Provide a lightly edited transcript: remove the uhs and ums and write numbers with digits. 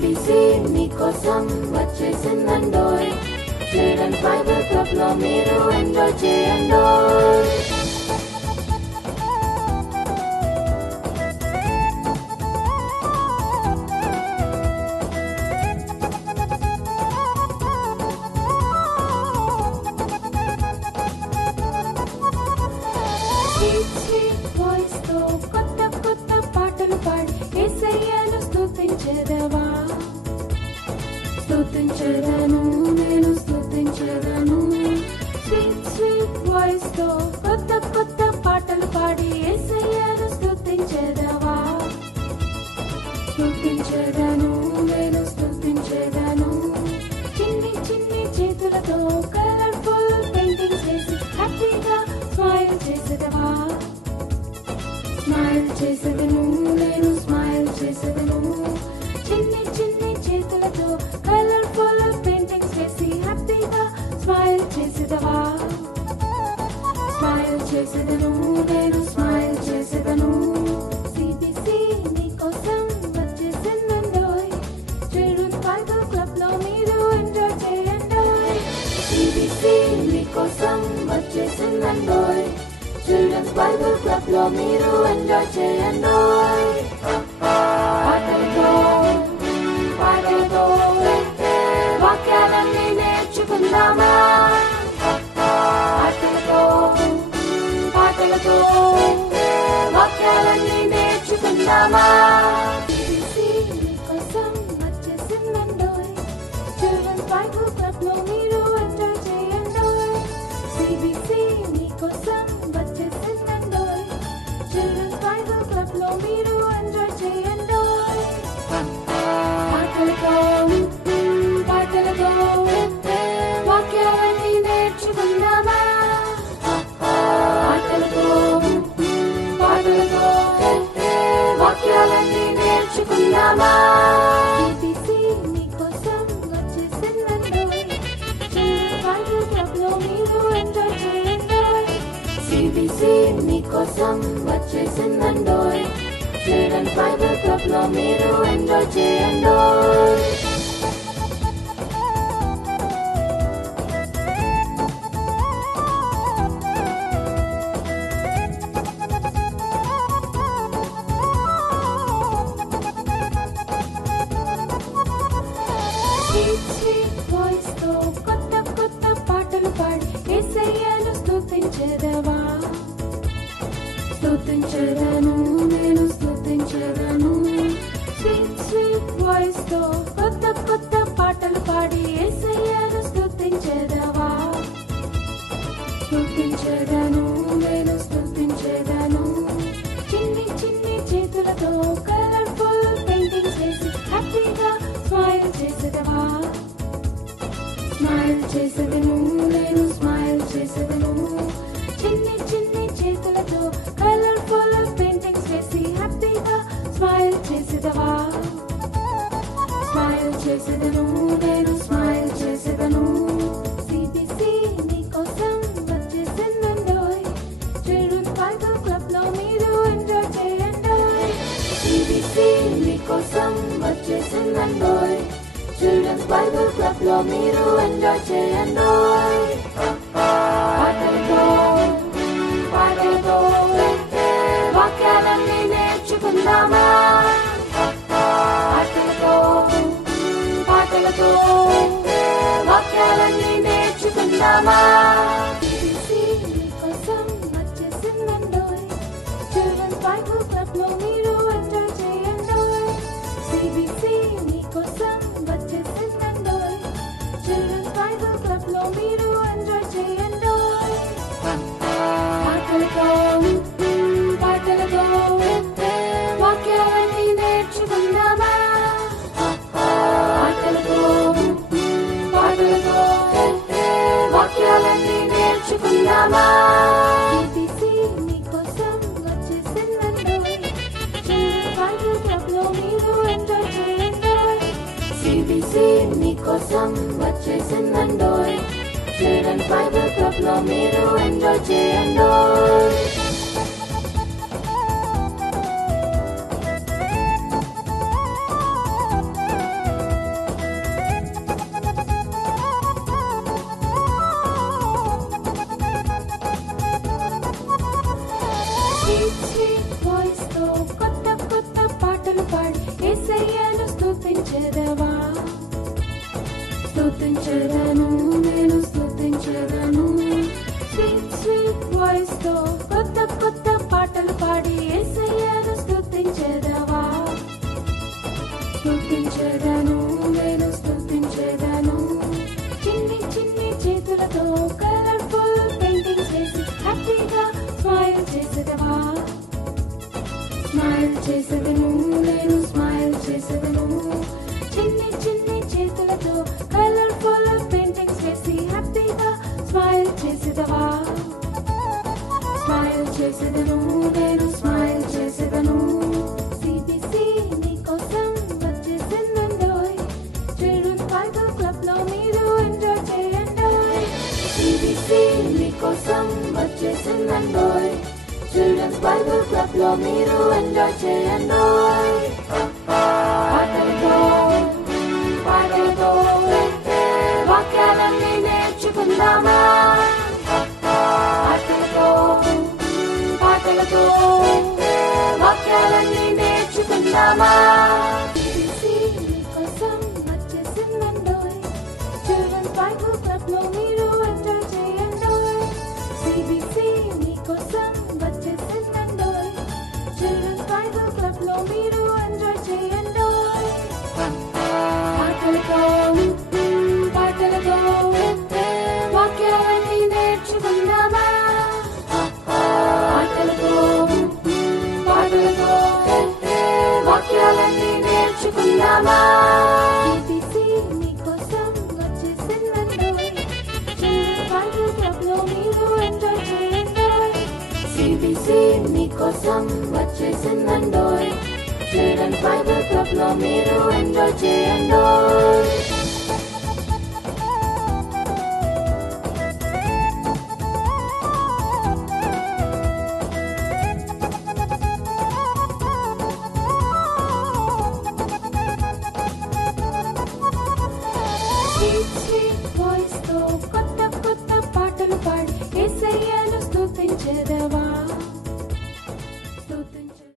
CBC మీకోసం వచ్చేసిందండోయ్. Children's Bible club లో మీరు ఎంజాయ్ చేయండోయ్. స్వీట్ స్వీట్ వాయిస్ తో కొత్త కొత్త పాటలు పాడి యేసయ్యను స్తుతించెదవా. స్తుతించెదను, నేను స్తుతించెదను. స్వీట్ స్వీట్ వాయిస్ తో కొత్త కొత్త పాటలు పాడి యేసయ్యను స్తుతించెదవా. స్తుతించెదను, నేను స్తుతించెదను. చిన్ని చిన్ని చేతులతో కలర్ఫుల్ పెయింటింగ్స్ వేసి హ్యాపీగా స్మైల్ చేసేదవా. స్మైల్ చేసేదను, నేను స్మైల్ చేసేదను. చిన్ని చిన్ని చేతులతో కలర్ఫుల్ పెయింటింగ్స్ వేసి హ్యాపీగా స్మైల్ చేసేదవా. స్మైల్ చేసేదను, నేను స్మైల్ చేసేదను. సిబిసి నీకోసం వచ్చేసిందండోయ్. చిల్డ్రన్స్ బైబిల్ క్లబ్ లో మీరు ఎంజాయ్ చేయండోయ్. సిబిసి మీకోసం వచ్చేసిందండోయ్. చిల్డ్రన్స్ బైబిల్ క్లబ్ లో మీరు ఎంజాయ్ చేయండోయ్. పాటలతో పాటలతో వాక్యాలన్నీ నేర్చుకుందామా. పాటలతో పాటలతో వాక్యాలన్నీ నేర్చుకుందామా. సిబిసి నీకోసం వచ్చేసిందండోయ్. చిల్డ్రన్స్ బైబిల్ క్లబ్ లో మీరు ఎంజాయ్ చేయండోయ్. సిబిసి నీకోసం వచ్చేసిందండోయ్. చిల్డ్రన్స్ బైబిల్ క్లబ్ లో మీరు ఎంజాయ్ చేయండోయ్. పాటలతో పాటలతో వాక్యాలన్నీ నేర్చుకుందామా. పాటలతో పాటలతో వాక్యాలన్నీ నేర్చుకుందామా. సిబిసి నీకోసం వచ్చేసిందండోయ్. చిల్డ్రన్స్ బైబిల్ క్లబ్ లో మీరు ఎంజాయ్ చేయండోయ్. సిబిసి మీకోసం వచ్చేసిందండోయ్. చిల్డ్రన్స్ బైబిల్ క్లబ్ లో మీరు ఎంజాయ్ చేయండోయ్. స్వీట్ స్వీట్ వాయిస్ తో కొత్త కొత్త పాటలు పాడి యేసయ్యను స్తుతించెదవా. స్తుతించెదను, నేను స్తుతించెదను. స్వీట్ స్వీట్ వాయిస్ తో కొత్త కొత్త పాటలు పాడి యేసయ్యను స్తుతించెదవా. స్తుతించెదను, నేను స్తుతించెదను. చిన్ని చిన్ని చేతులతో కలర్ఫుల్ పెయింటింగ్స్ వేసి హ్యాపీగా స్మైల్ చేసేదవా. స్మైల్ చేసేదను, నేను స్మైల్ చేసేదను. చిన్ని చిన్ని చేతులతో కలర్ఫుల్ పెయింటింగ్స్ వేసి హ్యాపీగా స్మైల్ చేసేదవా. స్మైల్ చేసేదను, నేను స్మైల్ చేసేదను. సిబిసి నీకోసం వచ్చేసిందండోయ్. చిల్డ్రన్స్ బైబిల్ క్లబ్ లో మీరు ఎంజాయ్ చేయండోయ్. సిబిసి మీకోసం వచ్చేసిందండోయ్. చిల్డ్రన్స్ బైబిల్ క్లబ్ లో మీరు ఎంజాయ్ చేయండోయ్. పాటలతో పాటలతో వాక్యాలన్నీ నేర్చుకుందామా. పాటలతో పాటలతో వాక్యాలన్నీ నేర్చుకుందామా. సిబిసి నీకోసం వచ్చేసిందండోయ్. చిల్డ్రన్స్ బైబిల్ క్లబ్ లో మీరు ఎంజాయ్ చేయండోయ్. సిబిసి నీకోసం వచ్చేసిందండోయ్. చిల్డ్రన్స్ బైబిల్ క్లబ్ లో మీరు ఎంజాయ్ చేయండోయ్. పాటలతో పాటలతో వాక్యాలన్నీ నేర్చుకుందామా. పాటలతో పాటలతో వాక్యాలన్నీ నేర్చుకుందామా. సిబిసి నీకోసం వచ్చేసిందండోయ్. చిల్డ్రన్స్ బైబిల్ క్లబ్ లో మీరు ఎంజాయ్ చేయండోయ్. సిబిసి మీకోసం వచ్చేసిందండోయ్. చిల్డ్రన్స్ బైబిల్ క్లబ్ లో మీరు ఎంజాయ్ చేయండోయ్. స్తుతించెదవా స్తుతించెదను నేను స్తుతించెదను స్వీట్ స్వీట్ వాయిస్ తో కొత్త కొత్త పాటలు పాడి యేసయ్యను స్తుతించెదవా స్తుతించెదను నేను స్తుతించెదను చిన్ని చిన్ని చేతులతో కలర్ఫుల్ పెయింటింగ్స్ వేసి హ్యాపీగా స్మైల్ చేసేదవా స్మైల్ చేసేదను నేను స్మైల్ చేసేదను చిన్ని చిన్ని చేతులతో కలర్ఫుల్ పెయింటింగ్స్ వేసి హ్యాపీగా స్మైల్ చేసేదవా స్మైల్ చేసేదను నేను స్మైల్ చేసేదను సిబిసి నీకోసం వచ్చేసిందండోయ్ చిల్డ్రన్స్ బైబిల్ క్లబ్ లో మీరు ఎంజాయ్ చేయండోయ్ సిబిసి మీకోసం వచ్చేసిందండోయ్ చిల్డ్రన్స్ బైబిల్ క్లబ్ లో మీరు ఎంజాయ్ చేయండోయ్ పాటలతో వాక్యాలన్నీ నేర్చుకుందామా పాటలతో వాక్యాలన్నీ నేర్చుకుందామా సిబిసి నీకోసం వచ్చేసిందండోయ్ చిల్డ్రన్స్ బైబిల్ క్లబ్ లో మీరు ఎంజాయ్ చేయండోయ్ సిబిసి నీకోసం వచ్చేసిందండోయ్ చిల్డ్రన్స్ బైబిల్ క్లబ్ లో మీరు ఎంజాయ్ చేయండోయ్ పాటలతో వాక్యాలన్నీ నేర్చుకుందామా పాటలతో వాక్యాలన్నీ నేర్చుకుందామా సిబిసి నీకోసం వచ్చేసిందండోయ్ చిల్డ్రన్స్ బైబిల్ క్లబ్ లో మీరు ఎంజాయ్ చేయండోయ్ సిబిసి మీకోసం వచ్చేసిందండోయ్ చిల్డ్రన్స్ బైబిల్ క్లబ్ లో మీరు ఎంజాయ్ చేయండోయ్